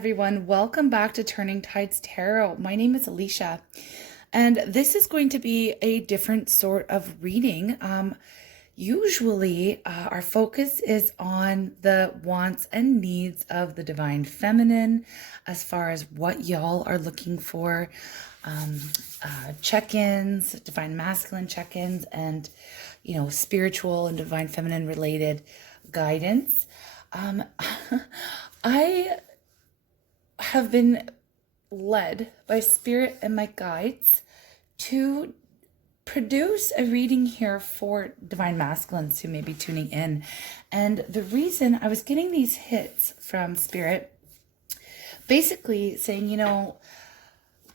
everyone. Welcome back to Turning Tides Tarot. My name is Alishia, and this is going to be a different sort of reading. Usually, our focus is on the wants and needs of the divine feminine, as far as what y'all are looking for, check-ins, divine masculine check-ins, and spiritual and divine feminine related guidance. I have been led by spirit and my guides to produce a reading here for divine masculines who may be tuning in. And the reason I was getting these hits from spirit, basically saying,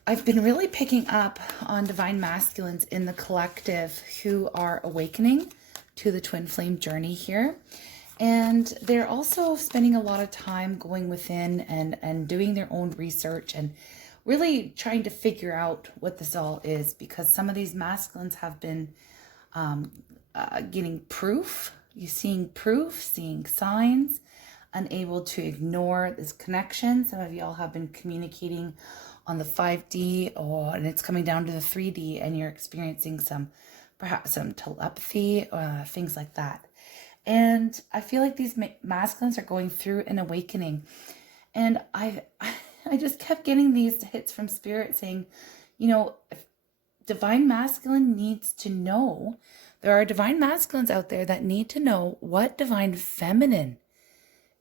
I've been really picking up on divine masculines in the collective who are awakening to the twin flame journey here. And they're also spending a lot of time going within and doing their own research and really trying to figure out what this all is, because some of these masculines have been getting proof. You're seeing proof, seeing signs, unable to ignore this connection. Some of y'all have been communicating on the 5D and it's coming down to the 3D, and you're experiencing perhaps some telepathy, things like that. And I feel like these masculines are going through an awakening. And I just kept getting these hits from spirit saying, if divine masculine needs to know, there are divine masculines out there that need to know what divine feminine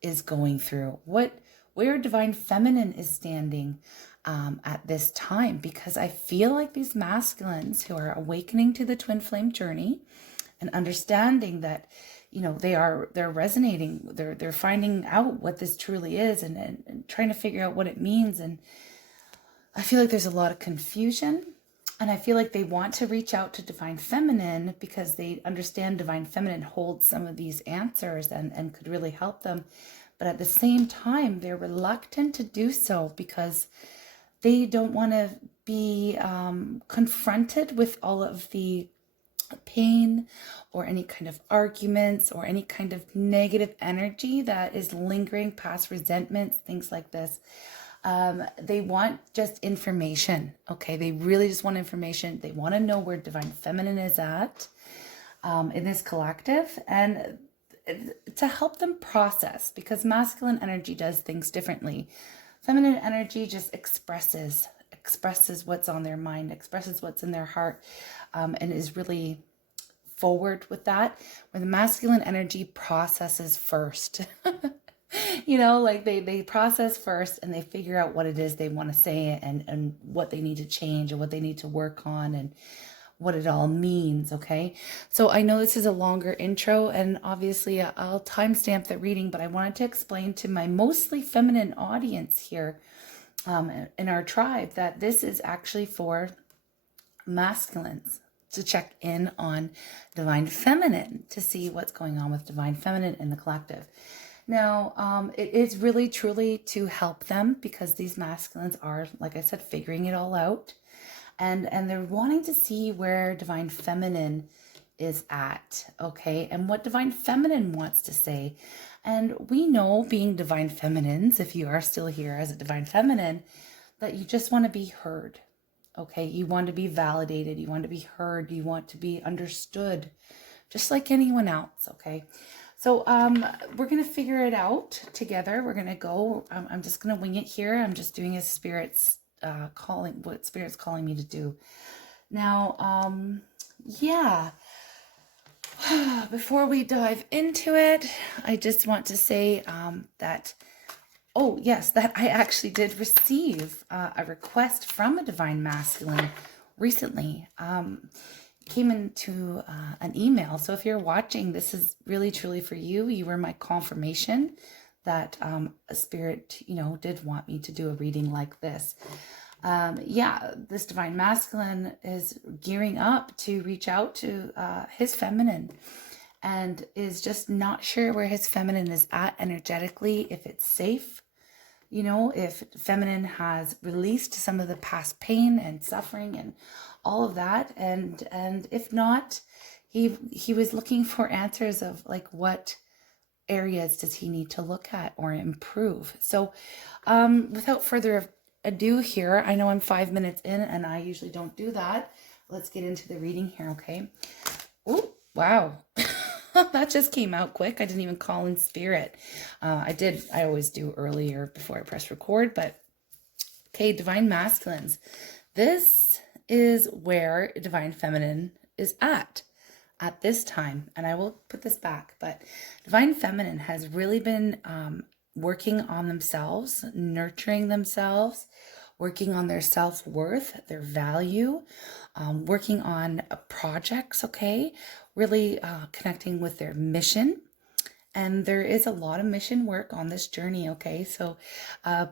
is going through, where divine feminine is standing at this time. Because I feel like these masculines who are awakening to the twin flame journey and understanding that they're resonating, they're finding out what this truly is and trying to figure out what it means. And I feel like there's a lot of confusion, and I feel like they want to reach out to divine feminine because they understand divine feminine holds some of these answers and could really help them. But at the same time, they're reluctant to do so because they don't want to be confronted with all of the pain or any kind of arguments or any kind of negative energy that is lingering, past resentments, things like this. They want just information. Okay, they really just want information. They want to know where divine feminine is at in this collective, and to help them process, because masculine energy does things differently. Feminine energy just expresses what's on their mind, expresses what's in their heart, and is really forward with that, where the masculine energy processes first. They process first and they figure out what it is they want to say and what they need to change and what they need to work on and what it all means. Okay, so I know this is a longer intro, and obviously I'll timestamp the reading, but I wanted to explain to my mostly feminine audience here in our tribe that this is actually for masculines to check in on divine feminine, to see what's going on with divine feminine in the collective. Now, it is really truly to help them, because these masculines are, like I said, figuring it all out, and they're wanting to see where divine feminine is at, okay, and what divine feminine wants to say. And we know, being divine feminines, if you are still here as a divine feminine, that you just want to be heard. Okay, you want to be validated, you want to be heard, you want to be understood, just like anyone else. Okay, so we're going to figure it out together. We're going to go, I'm just going to wing it here. I'm just doing as Spirit's calling, what Spirit's calling me to do. Now, yeah, before we dive into it, I just want to say that that I actually did receive a request from a divine masculine recently. Came into an email. So if you're watching, this is really truly for you. You were my confirmation that a spirit, did want me to do a reading like this. This divine masculine is gearing up to reach out to his feminine, and is just not sure where his feminine is at energetically, if it's safe, if feminine has released some of the past pain and suffering and all of that. And if not, he was looking for answers of like what areas does he need to look at or improve? So without further ado here, I know I'm 5 minutes in and I usually don't do that. Let's get into the reading here, okay? Oh, wow. That just came out quick. I didn't even call in spirit. I always do earlier before I press record, but okay, Divine Masculines. This is where Divine Feminine is at this time. And I will put this back, but Divine Feminine has really been working on themselves, nurturing themselves, working on their self-worth, their value, working on projects, okay? Really connecting with their mission. And there is a lot of mission work on this journey, okay? So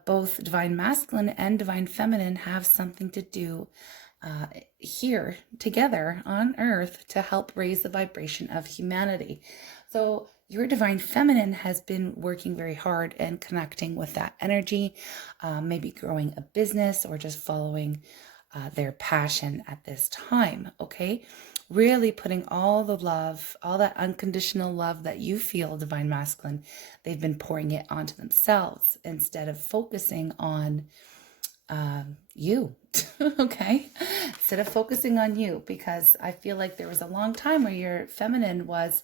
both Divine Masculine and Divine Feminine have something to do here together on Earth to help raise the vibration of humanity. So your Divine Feminine has been working very hard and connecting with that energy, maybe growing a business or just following their passion at this time, okay? Really putting all the love, all that unconditional love that you feel, Divine Masculine, they've been pouring it onto themselves instead of focusing on you, okay? Instead of focusing on you, because I feel like there was a long time where your feminine was,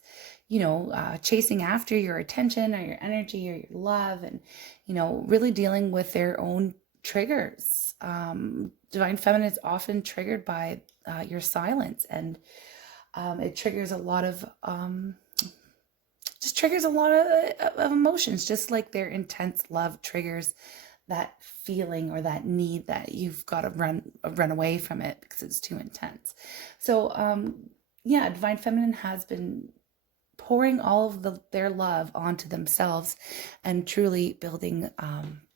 you know, chasing after your attention or your energy or your love and, you know, really dealing with their own triggers. Divine Feminine is often triggered by your silence, and it triggers a lot of, just triggers a lot of emotions, just like their intense love triggers that feeling or that need that you've got to run away from it because it's too intense. So yeah, Divine Feminine has been pouring all of their love onto themselves and truly building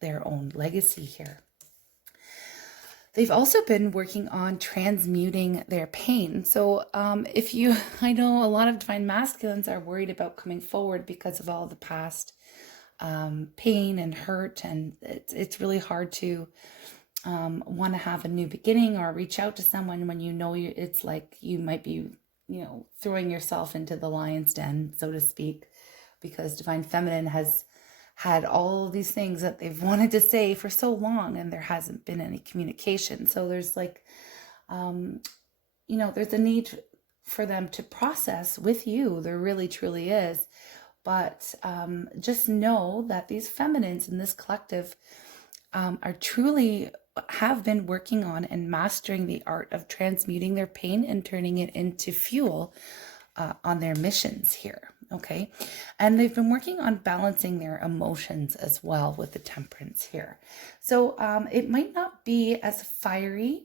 their own legacy here. They've also been working on transmuting their pain. So I know a lot of Divine Masculines are worried about coming forward because of all the past pain and hurt, and it's really hard to want to have a new beginning or reach out to someone when you know it's like you might be, you know, throwing yourself into the lion's den, so to speak, because Divine Feminine has had all these things that they've wanted to say for so long and there hasn't been any communication. So there's like, you know, there's a need for them to process with you. There really, truly is. But just know that these feminines in this collective are truly have been working on and mastering the art of transmuting their pain and turning it into fuel on their missions here, okay? And they've been working on balancing their emotions as well with the Temperance here. So it might not be as fiery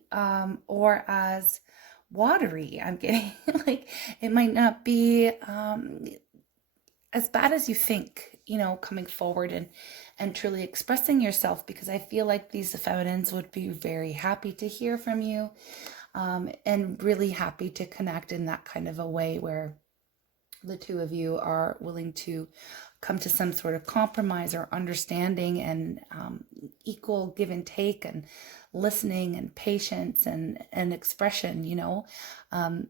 or as watery. I'm getting like it might not be as bad as you think, you know, coming forward and truly expressing yourself, because I feel like these feminines would be very happy to hear from you and really happy to connect in that kind of a way where the two of you are willing to come to some sort of compromise or understanding and equal give and take and listening and patience and expression, you know.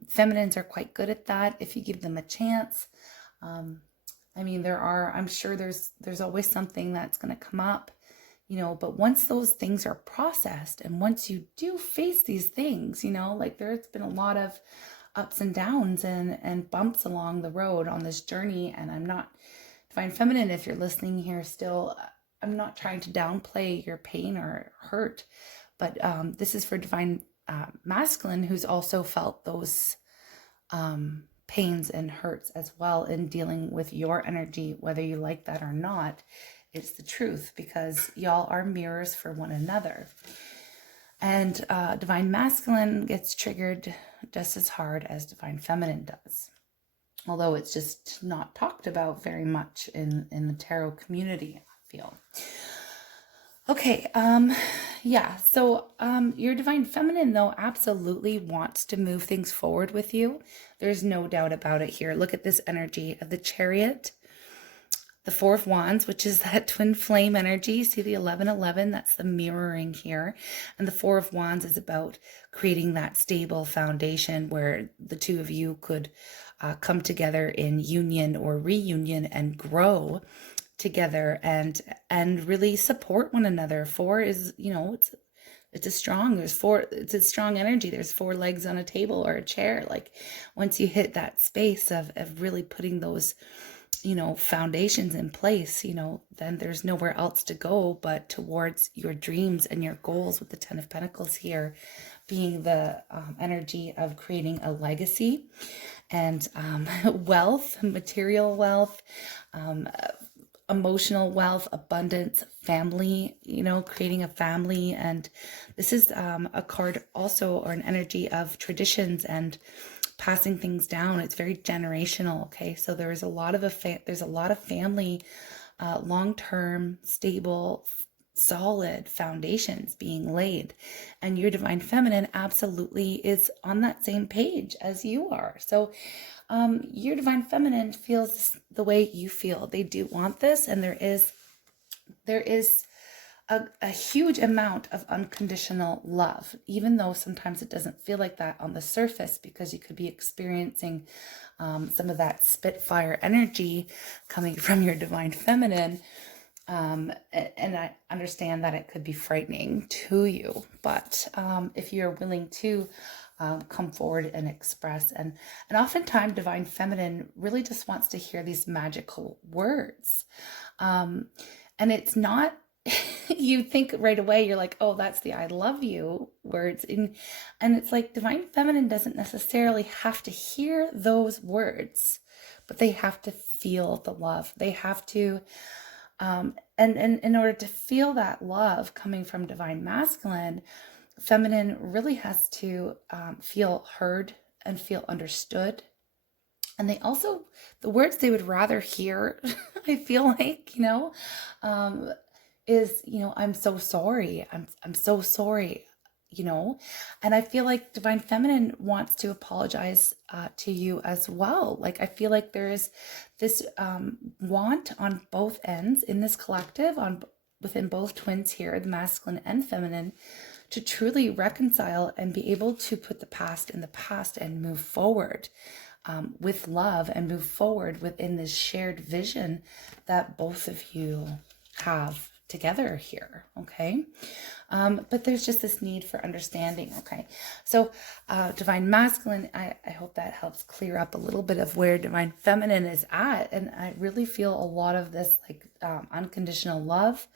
Feminines are quite good at that if you give them a chance. I mean, I'm sure there's always something that's going to come up, you know, but once those things are processed and once you do face these things, you know, like there's been a lot of ups and downs and bumps along the road on this journey. And I'm not, Divine Feminine, if you're listening here still, I'm not trying to downplay your pain or hurt, but this is for Divine Masculine, who's also felt those pains and hurts as well in dealing with your energy, whether you like that or not. It's the truth, because y'all are mirrors for one another. And Divine Masculine gets triggered just as hard as Divine Feminine does, although it's just not talked about very much in the tarot community, I feel. Okay, yeah, so your Divine Feminine, though, absolutely wants to move things forward with you. There's no doubt about it here. Look at this energy of the Chariot, the Four of Wands, which is that twin flame energy. See the 1111, that's the mirroring here. And the Four of Wands is about creating that stable foundation where the two of you could come together in union or reunion and grow together and really support one another. Four is, you know, it's a strong, it's a strong energy. There's four legs on a table or a chair. Like once you hit that space of really putting those, you know, foundations in place, you know, then there's nowhere else to go but towards your dreams and your goals, with the Ten of Pentacles here being the energy of creating a legacy and wealth, material wealth, emotional wealth, abundance, family, you know, creating a family. And this is a card also, or an energy of traditions and passing things down. It's very generational. Okay, so there's a lot of family, long-term, stable, solid foundations being laid, and your divine feminine absolutely is on that same page as you are. So your divine feminine feels the way you feel. They do want this, and there is a huge amount of unconditional love, even though sometimes it doesn't feel like that on the surface, because you could be experiencing some of that Spitfire energy coming from your divine feminine. And I understand that it could be frightening to you, but if you're willing to come forward and express, and oftentimes divine feminine really just wants to hear these magical words, and it's not you think right away, you're like, oh, that's the I love you words, and it's like divine feminine doesn't necessarily have to hear those words, but they have to feel the love. They have to and in order to feel that love coming from divine masculine, feminine really has to feel heard and feel understood. And they also, the words they would rather hear, I feel like, you know, is, you know, I'm so sorry. I'm so sorry, you know. And I feel like divine feminine wants to apologize to you as well. Like, I feel like there is this want on both ends in this collective, within both twins here, the masculine and feminine, to truly reconcile and be able to put the past in the past and move forward with love, and move forward within this shared vision that both of you have together here. Okay. But there's just this need for understanding. Okay. So divine masculine, I hope that helps clear up a little bit of where divine feminine is at. And I really feel a lot of this like unconditional love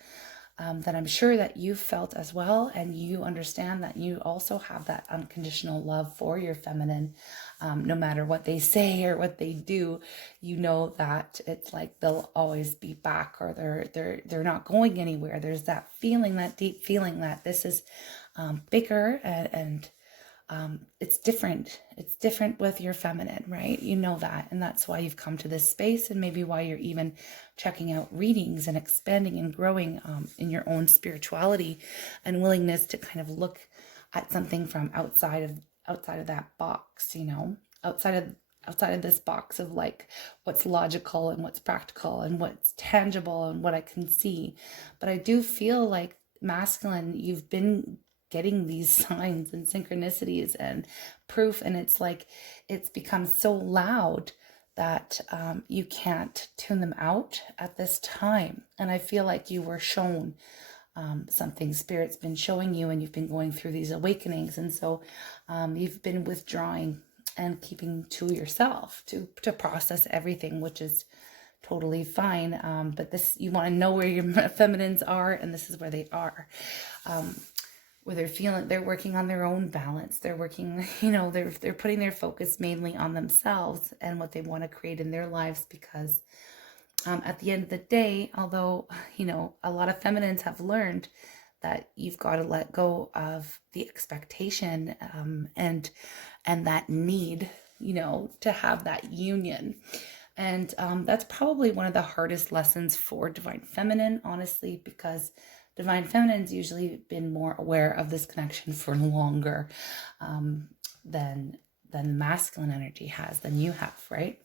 that I'm sure that you felt as well. And you understand that you also have that unconditional love for your feminine. No matter what they say or what they do, you know that it's like they'll always be back, or they're not going anywhere. There's that feeling, that deep feeling that this is bigger, and it's different. It's different with your feminine, right? You know that, and that's why you've come to this space, and maybe why you're even checking out readings and expanding and growing in your own spirituality and willingness to kind of look at something from outside of that box, you know, outside of this box of like what's logical and what's practical and what's tangible and what I can see. But I do feel like masculine, you've been getting these signs and synchronicities and proof, and it's like it's become so loud that you can't tune them out at this time. And I feel like you were shown something. Spirit's been showing you, and you've been going through these awakenings, and so you've been withdrawing and keeping to yourself to process everything, which is totally fine. But this, you want to know where your feminines are, and this is where they are. Where they're feeling, they're working on their own balance. They're working, you know, they're putting their focus mainly on themselves and what they want to create in their lives, because at the end of the day, although, you know, a lot of feminines have learned that you've got to let go of the expectation and that need, you know, to have that union. And that's probably one of the hardest lessons for divine feminine, honestly, because divine feminine's usually been more aware of this connection for longer than masculine energy has, than you have, right?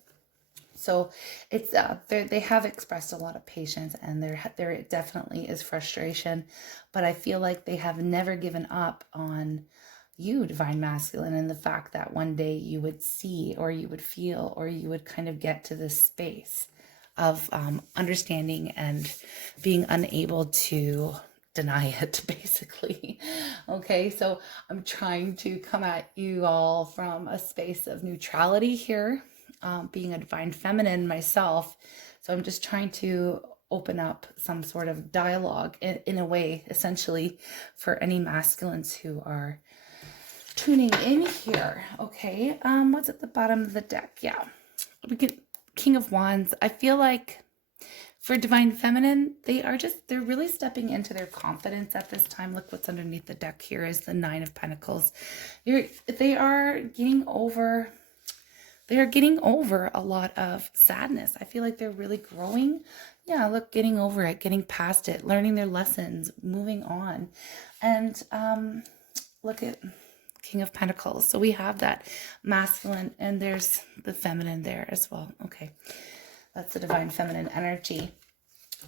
So it's they have expressed a lot of patience, and there definitely is frustration, but I feel like they have never given up on you, divine masculine, and the fact that one day you would see, or you would feel, or you would kind of get to this space of understanding and being unable to deny it, basically. Okay, so I'm trying to come at you all from a space of neutrality here, being a divine feminine myself. So I'm just trying to open up some sort of dialogue in a way, essentially, for any masculines who are tuning in here. Okay, what's at the bottom of the deck? Yeah, we get King of Wands. I feel like for divine feminine, they're really stepping into their confidence at this time. Look what's underneath the deck here is the Nine of Pentacles. They are getting over a lot of sadness. I feel like they're really growing. Yeah, look, getting over it, getting past it, learning their lessons, moving on. And look at King of Pentacles. So we have that masculine, and there's the feminine there as well. Okay, that's the divine feminine energy.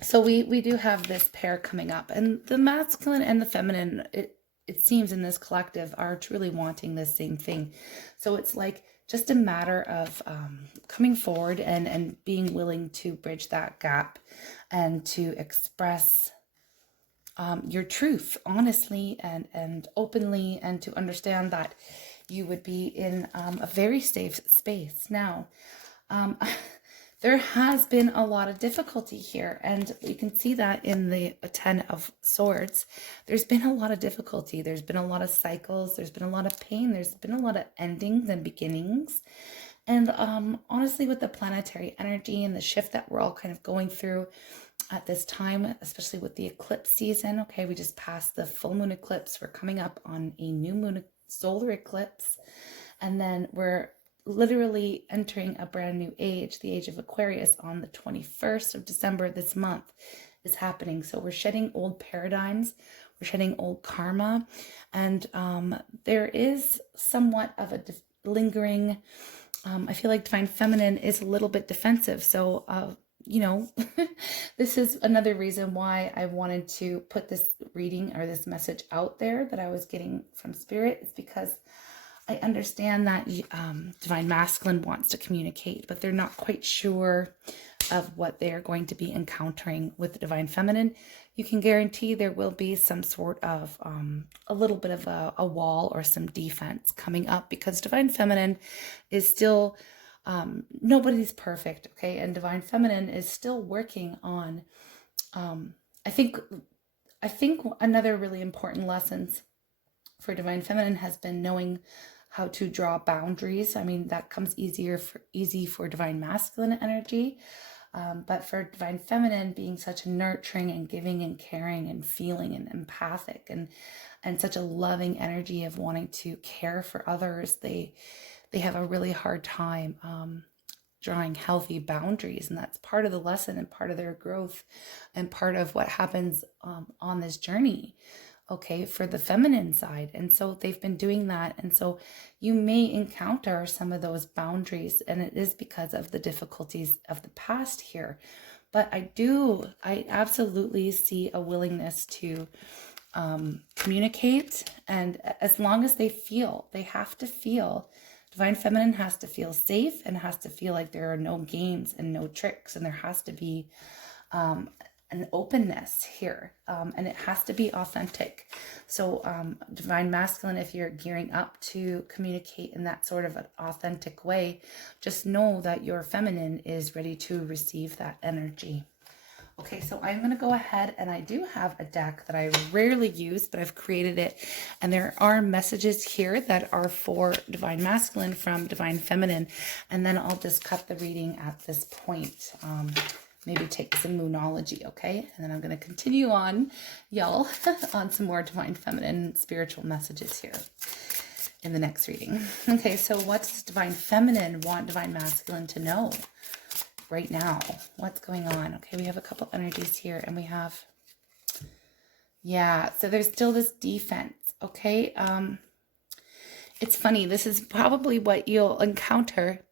So we do have this pair coming up, and the masculine and the feminine, it seems in this collective, are truly wanting the same thing. So it's like just a matter of coming forward and being willing to bridge that gap and to express your truth honestly and openly, and to understand that you would be in a very safe space. Now, there has been a lot of difficulty here, and you can see that in the Ten of Swords. There's been a lot of difficulty. There's been a lot of cycles. There's been a lot of pain. There's been a lot of endings and beginnings. And honestly, with the planetary energy and the shift that we're all kind of going through at this time, especially with the eclipse season. Okay, we just passed the full moon eclipse. We're coming up on a new moon solar eclipse. And then we're literally entering a brand new age, the age of Aquarius, on the 21st of December. This month is happening. So we're shedding old paradigms, we're shedding old karma, and there is somewhat of a lingering, I feel like divine feminine is a little bit defensive. So you know, this is another reason why I wanted to put this reading or this message out there that I was getting from spirit. It's because I understand that divine masculine wants to communicate, but they're not quite sure of what they're going to be encountering with the divine feminine. You can guarantee there will be some sort of a little bit of a wall or some defense coming up, because divine feminine is still nobody's perfect, okay? And divine feminine is still working on I think another really important lessons for divine feminine has been knowing how to draw boundaries. I mean, that comes easy for divine masculine energy, but for divine feminine, being such a nurturing and giving and caring and feeling and empathic and such a loving energy of wanting to care for others, they have a really hard time drawing healthy boundaries, and that's part of the lesson and part of their growth and part of what happens on this journey, okay, for the feminine side. And so they've been doing that, and so you may encounter some of those boundaries, and it is because of the difficulties of the past here. But I absolutely see a willingness to communicate, and as long as they have to feel, divine feminine has to feel safe and has to feel like there are no games and no tricks, and there has to be an openness here, and it has to be authentic. So divine masculine, if you're gearing up to communicate in that sort of an authentic way, just know that your feminine is ready to receive that energy. Okay, so I'm going to go ahead, and I do have a deck that I rarely use, but I've created it. And there are messages here that are for divine masculine from divine feminine. And then I'll just cut the reading at this point. Maybe take some moonology, okay? And then I'm going to continue on, y'all, on some more divine feminine spiritual messages here in the next reading. Okay, so what does divine feminine want divine masculine to know right now? What's going on? Okay, we have a couple energies here, and we have, yeah, so there's still this defense, okay? It's funny, this is probably what you'll encounter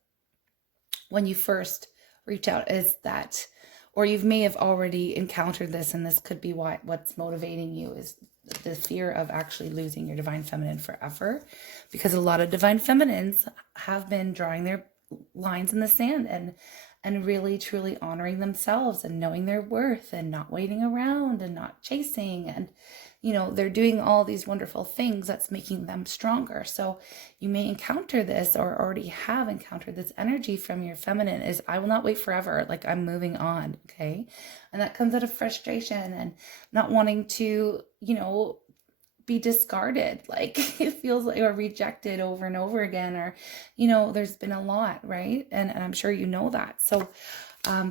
when you first reach out, is that, or you may have already encountered this, and this could be what's motivating you, is the fear of actually losing your divine feminine forever, because a lot of divine feminines have been drawing their lines in the sand and really truly honoring themselves and knowing their worth and not waiting around and not chasing, and they're doing all these wonderful things that's making them stronger. So you may encounter this, or already have encountered this energy from your feminine, is I will not wait forever, like I'm moving on. Okay. And that comes out of frustration and not wanting to be discarded, like it feels like, or rejected over and over again, or there's been a lot, right? And I'm sure that. So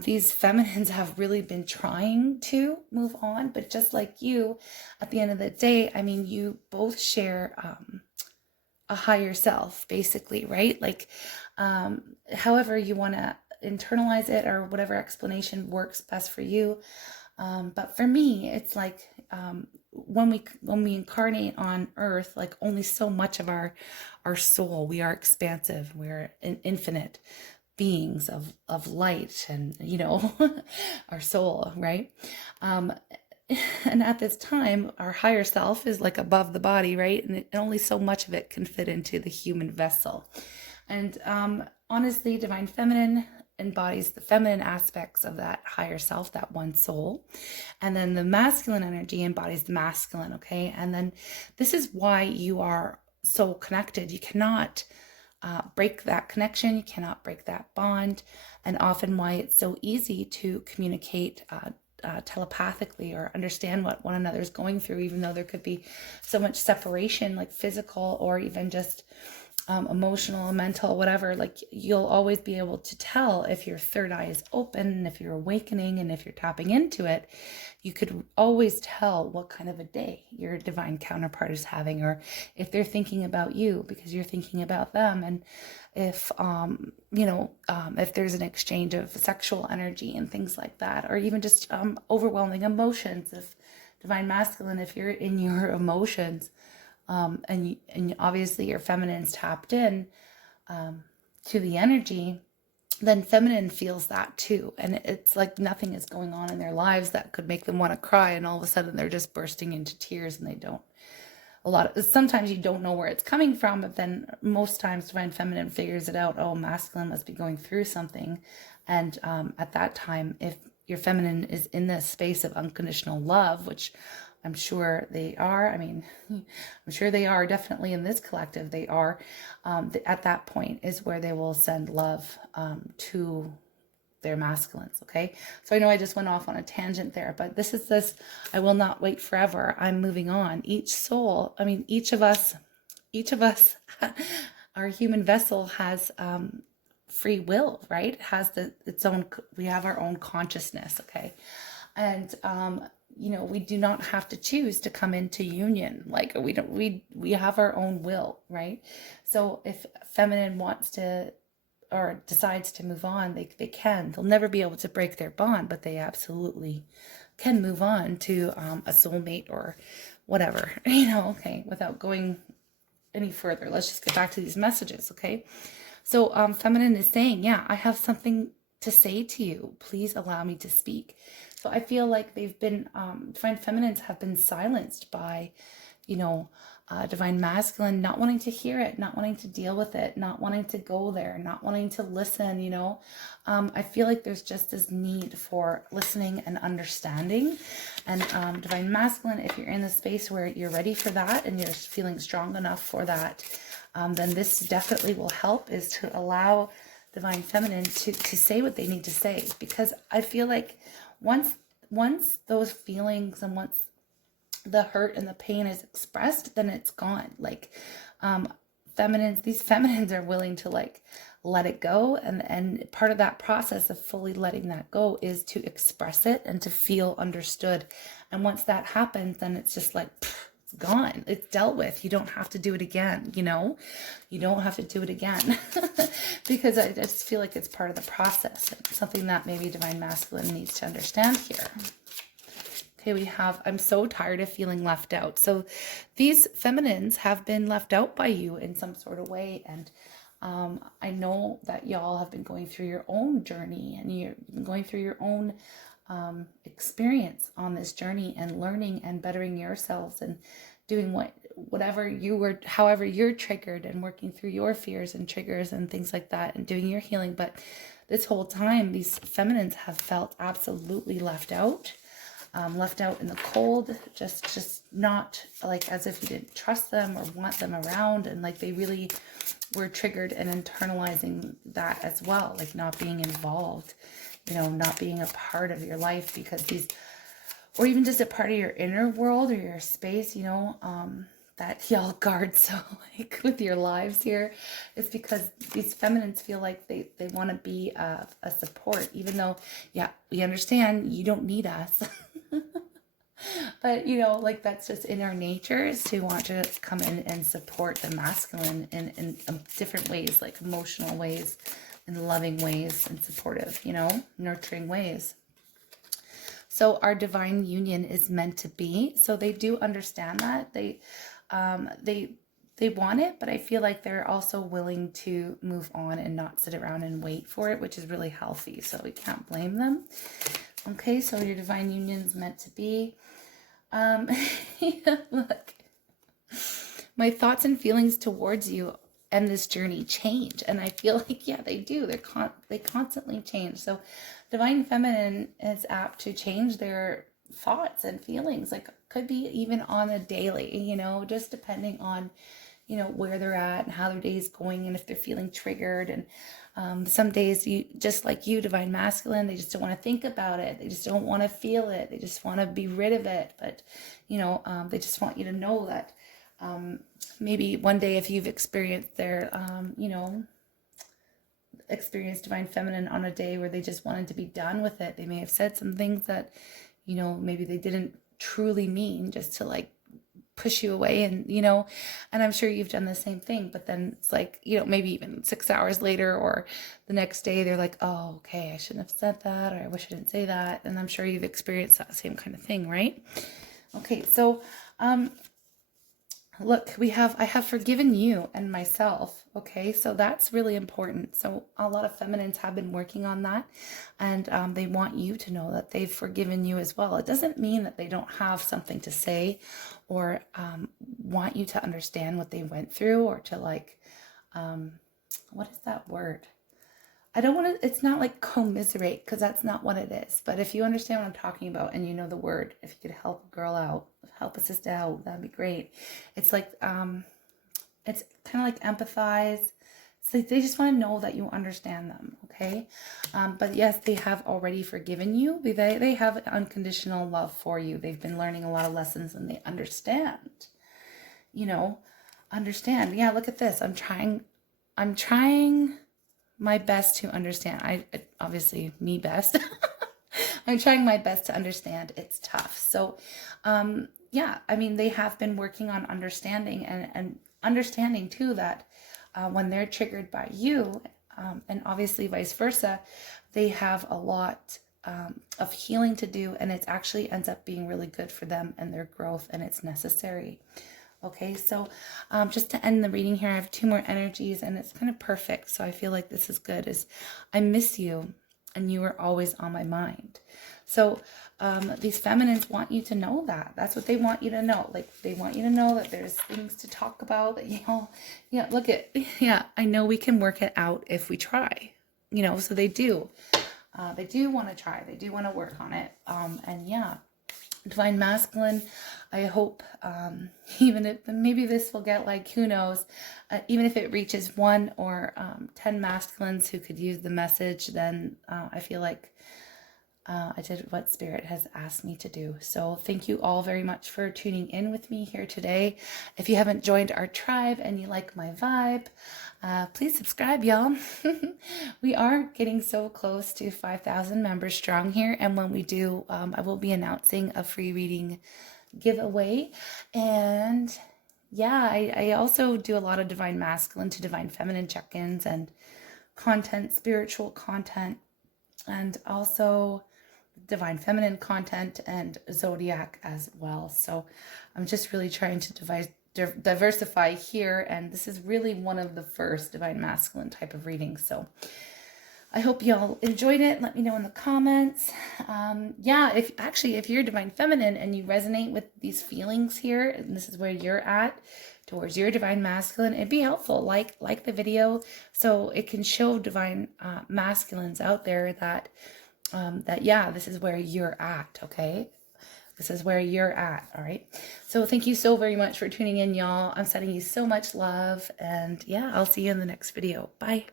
these feminines have really been trying to move on, but just like you, at the end of the day, I mean, you both share a higher self, basically, right? Like however you want to internalize it, or whatever explanation works best for you. But for me, it's like when we incarnate on earth, like only so much of our soul, we are expansive, we're infinite beings of light, and our soul, right? And at this time, our higher self is like above the body, right? And only so much of it can fit into the human vessel. And honestly, divine feminine embodies the feminine aspects of that higher self, that one soul. And then the masculine energy embodies the masculine, okay? And then this is why you are so connected. You cannot break that connection. You cannot break that bond. And often why it's so easy to communicate telepathically, or understand what one another is going through, even though there could be so much separation, like physical or even just emotional, mental, whatever. Like you'll always be able to tell if your third eye is open, and if you're awakening, and if you're tapping into it. You could always tell what kind of a day your divine counterpart is having, or if they're thinking about you because you're thinking about them. And if if there's an exchange of sexual energy and things like that, or even just overwhelming emotions. If divine masculine, if you're in your emotions, and obviously your feminine's tapped in to the energy, then feminine feels that too. And it's like nothing is going on in their lives that could make them want to cry, and all of a sudden they're just bursting into tears, and they don't. Sometimes you don't know where it's coming from, but then most times divine feminine figures it out. Oh, masculine must be going through something. And at that time, if your feminine is in this space of unconditional love, which I'm sure they are. I mean, I'm sure they are definitely in this collective. They are. At that point is where they will send love to their masculines. Okay. So I know I just went off on a tangent there, but this is this, I will not wait forever. I'm moving on. Each soul, I mean, each of us, our human vessel has free will, right? It has its own, we have our own consciousness. Okay. And, we do not have to choose to come into union. Like we have our own will, right? So if feminine wants to, or decides to move on, they can. They'll never be able to break their bond, but they absolutely can move on to a soulmate or whatever, okay, without going any further. Let's just get back to these messages, okay? So feminine is saying, yeah, I have something to say to you. Please allow me to speak. So I feel like they've been, divine feminines have been silenced by, divine masculine, not wanting to hear it, not wanting to deal with it, not wanting to go there, not wanting to listen, I feel like there's just this need for listening and understanding. And divine masculine, if you're in the space where you're ready for that and you're feeling strong enough for that, then this definitely will help, is to allow divine feminine to say what they need to say. Because I feel like once those feelings and once the hurt and the pain is expressed, then it's gone. Like these feminines are willing to like let it go, and part of that process of fully letting that go is to express it and to feel understood. And once that happens, then it's just like it's gone, it's dealt with. You don't have to do it again. You don't have to do it again because I just feel like it's part of the process, and something that maybe divine masculine needs to understand here. Okay, we have, I'm so tired of feeling left out. So these feminines have been left out by you in some sort of way. And I know that y'all have been going through your own journey, and you've been going through your own experience on this journey, and learning and bettering yourselves, and doing whatever you were, however you're triggered, and working through your fears and triggers and things like that, and doing your healing. But this whole time, these feminines have felt absolutely left out in the cold, just not like as if you didn't trust them or want them around, and like they really were triggered and internalizing that as well, like not being involved, not being a part of your life, because these, or even just a part of your inner world or your space, that y'all guard so like with your lives here, is because these feminines feel like they want to be a support, even though, yeah, we understand you don't need us. But, like that's just in our nature, is to want to come in and support the masculine in different ways, like emotional ways and loving ways and supportive, nurturing ways. So our divine union is meant to be. So they do understand that. They want it, but I feel like they're also willing to move on and not sit around and wait for it, which is really healthy. So we can't blame them. Okay, so your divine union is meant to be. Yeah, look, my thoughts and feelings towards you and this journey change, and I feel like, yeah, they do. They constantly change. So divine feminine is apt to change their thoughts and feelings, like could be even on a daily, just depending on, where they're at and how their day is going, and if they're feeling triggered. And some days, you just like you, divine masculine, they just don't want to think about it. They just don't want to feel it. They just want to be rid of it. But, they just want you to know that maybe one day, if you've experienced their, experienced divine feminine on a day where they just wanted to be done with it, they may have said some things that, maybe they didn't truly mean, just to like push you away, and and I'm sure you've done the same thing. But then it's like, maybe even 6 hours later or the next day, they're like, oh, okay, I shouldn't have said that, or I wish I didn't say that. And I'm sure you've experienced that same kind of thing, right? Okay, so look, I have forgiven you and myself. Okay, so that's really important. So a lot of feminines have been working on that, and they want you to know that they've forgiven you as well. It doesn't mean that they don't have something to say, or want you to understand what they went through, or to like, what is that word? I don't want to, it's not like commiserate, because that's not what it is. But if you understand what I'm talking about, and you know the word, if you could help a girl out, help a sister out, that'd be great. It's like, it's kind of like empathize. So they just want to know that you understand them, okay? But yes, they have already forgiven you. They have unconditional love for you. They've been learning a lot of lessons, and they understand. Understand. Yeah, look at this. I'm trying my best to understand. I obviously me best. I'm trying my best to understand. It's tough. So, yeah, I mean, they have been working on understanding, and understanding too that when they're triggered by you, and obviously vice versa, they have a lot of healing to do, and it actually ends up being really good for them and their growth, and it's necessary. Okay, so just to end the reading here, I have 2 more energies, and it's kind of perfect. So I feel like this is good. Is I miss you, and you are always on my mind. So these feminines want you to know that. That's what they want you to know. Like, they want you to know that there's things to talk about, that, yeah, look at, yeah, I know we can work it out if we try, so they do. They do want to try. They do want to work on it. And yeah. Divine masculine, I hope, even if maybe this will get like, who knows, even if it reaches 1 or 10 masculines who could use the message, then I feel like I did what Spirit has asked me to do. So thank you all very much for tuning in with me here today. If you haven't joined our tribe and you like my vibe, please subscribe, y'all. We are getting so close to 5,000 members strong here. And when we do, I will be announcing a free reading giveaway. And yeah, I also do a lot of divine masculine to divine feminine check-ins and content, spiritual content, and also divine feminine content and zodiac as well. So I'm just really trying to diversify here, and this is really one of the first divine masculine type of readings. So I hope y'all enjoyed it. Let me know in the comments. Yeah, if you're divine feminine and you resonate with these feelings here, and this is where you're at towards your divine masculine, it'd be helpful. Like the video so it can show divine masculines out there that yeah, this is where you're at. Okay. This is where you're at. All right. So thank you so very much for tuning in, y'all. I'm sending you so much love, and yeah, I'll see you in the next video. Bye.